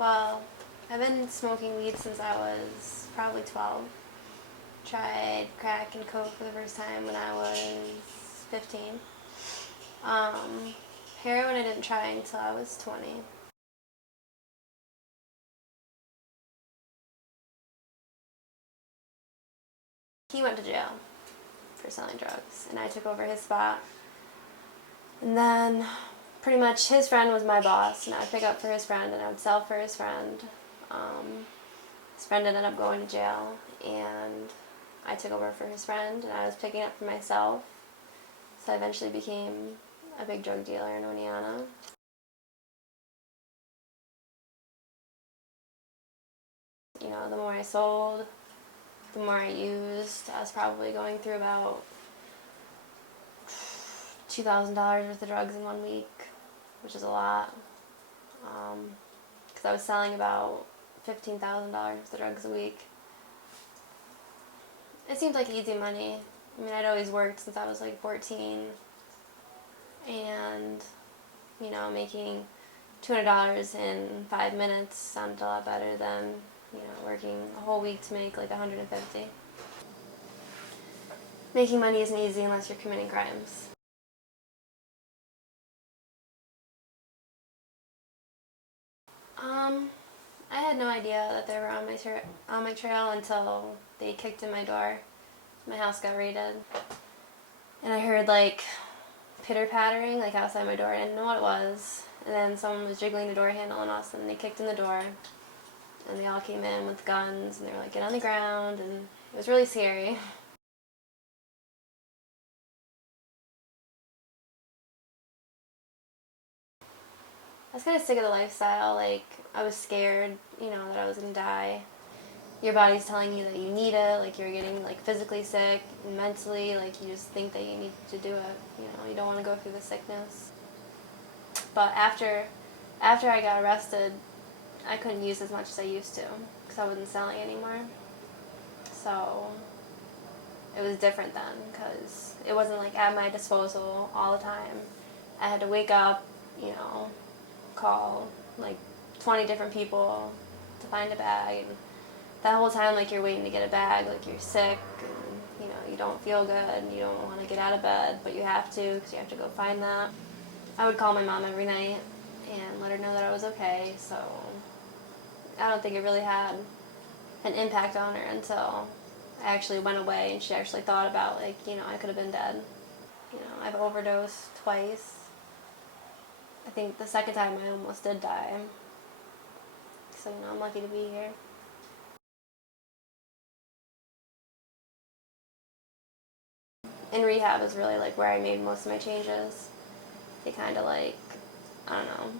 Well, I've been smoking weed since I was probably 12. Tried crack and coke for the first time when I was 15. Um, Heroin I didn't try until I was 20. He went to jail for selling drugs, and I took over his spot. And then pretty much his friend was my boss, and I would pick up for his friend and I would sell for his friend. His friend ended up going to jail, and I took over for his friend, and I was picking up for myself. So I eventually became a big drug dealer in Oneonta. You know, the more I sold, the more I used. I was probably going through about $2,000 worth of drugs in 1 week, which is a lot. Because I was selling about $15,000 worth of drugs a week. It seemed like easy money. I mean, I'd always worked since I was like 14. And, you know, making $200 in 5 minutes sounded a lot better than, you know, working a whole week to make like $150. Making money isn't easy unless you're committing crimes. I had no idea that they were on my trail until they kicked in my door. My house got raided, and I heard like pitter-pattering like outside my door. I didn't know what it was, and then someone was jiggling the door handle, and all of a sudden they kicked in the door, and they all came in with guns, and they were like, "Get on the ground," and it was really scary. I was kind of sick of the lifestyle. Like, I was scared, you know, that I was gonna die. Your body's telling you that you need it, like you're getting like physically sick and mentally, like you just think that you need to do it. You know, you don't want to go through the sickness. But after I got arrested, I couldn't use as much as I used to because I wasn't selling anymore. So it was different then because it wasn't like at my disposal all the time. I had to wake up, you know, call like 20 different people to find a bag, and that whole time like you're waiting to get a bag, like you're sick and you know you don't feel good and you don't want to get out of bed, but you have to because you have to go find that. I would call my mom every night and let her know that I was okay, so I don't think it really had an impact on her until I actually went away and she actually thought about, like, you know, I could have been dead. You know, I've overdosed twice. I think the second time I almost did die. So, you know, I'm lucky to be here. In rehab is really like where I made most of my changes. They kind of like, I don't know,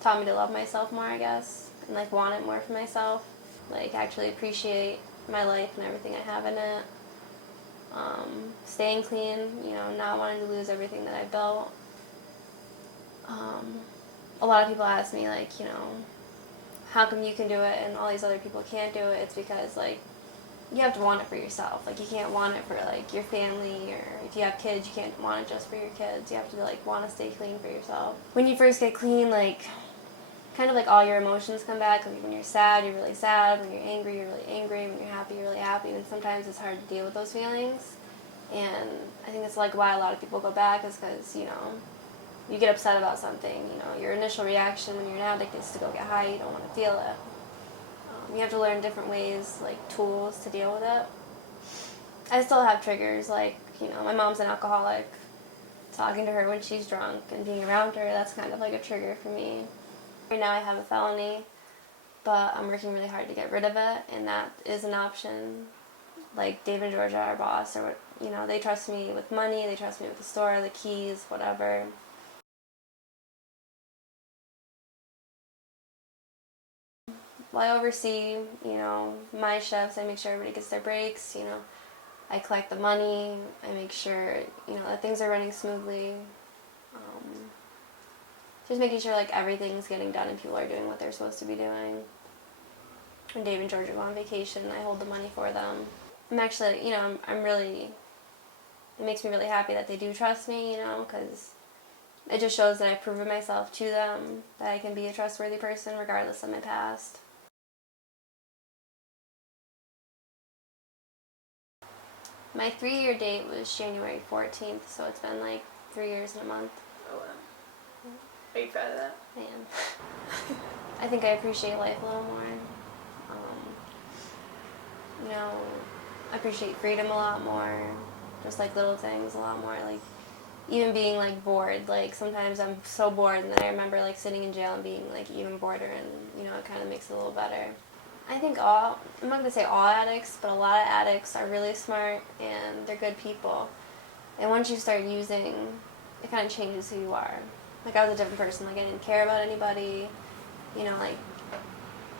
taught me to love myself more, I guess, and like want it more for myself. Like actually appreciate my life and everything I have in it. Staying clean, you know, not wanting to lose everything that I built. A lot of people ask me, like, you know, how come you can do it and all these other people can't do it? It's because, like, you have to want it for yourself. Like, you can't want it for, like, your family, or if you have kids, you can't want it just for your kids. You have to, like, want to stay clean for yourself. When you first get clean, like, kind of like all your emotions come back. Like, when you're sad, you're really sad. When you're angry, you're really angry. When you're happy, you're really happy. And sometimes it's hard to deal with those feelings. And I think that's, like, why a lot of people go back is because, you know, you get upset about something. You know, your initial reaction when you're an addict is to go get high. You don't want to feel it. You have to learn different ways, like tools to deal with it. I still have triggers, like, you know, my mom's an alcoholic. Talking to her when she's drunk and being around her, that's kind of like a trigger for me. Right now I have a felony, but I'm working really hard to get rid of it, and that is an option. Like Dave and Georgia, our boss, or, you know, they trust me with money, they trust me with the store, the keys, whatever. Well, I oversee, you know, my shifts. I make sure everybody gets their breaks, you know. I collect the money. I make sure, you know, that things are running smoothly. Um, just making sure, like, everything's getting done and people are doing what they're supposed to be doing. When Dave and Georgia go on vacation, I hold the money for them. I'm actually, you know, I'm really, it makes me really happy that they do trust me, you know, because it just shows that I've proven myself to them, that I can be a trustworthy person regardless of my past. My 3-year date was January 14th, so it's been like 3 years and a month. Oh, wow. Are you proud of that? I am. I think I appreciate life a little more. You know, I appreciate freedom a lot more. Just like little things a lot more. Like, even being like bored. Like, sometimes I'm so bored, and then I remember like sitting in jail and being like even boreder, and you know, it kind of makes it a little better. I think I'm not going to say all addicts, but a lot of addicts are really smart and they're good people. And once you start using, it kind of changes who you are. Like, I was a different person. Like, I didn't care about anybody. You know, like,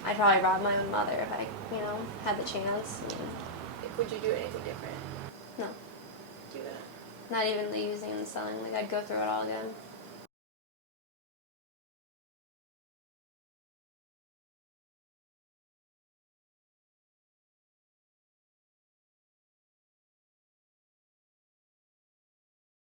I'd probably rob my own mother if I, you know, had the chance. Like, would you do anything different? No. Do it. Not even the using and selling. Like, I'd go through it all again.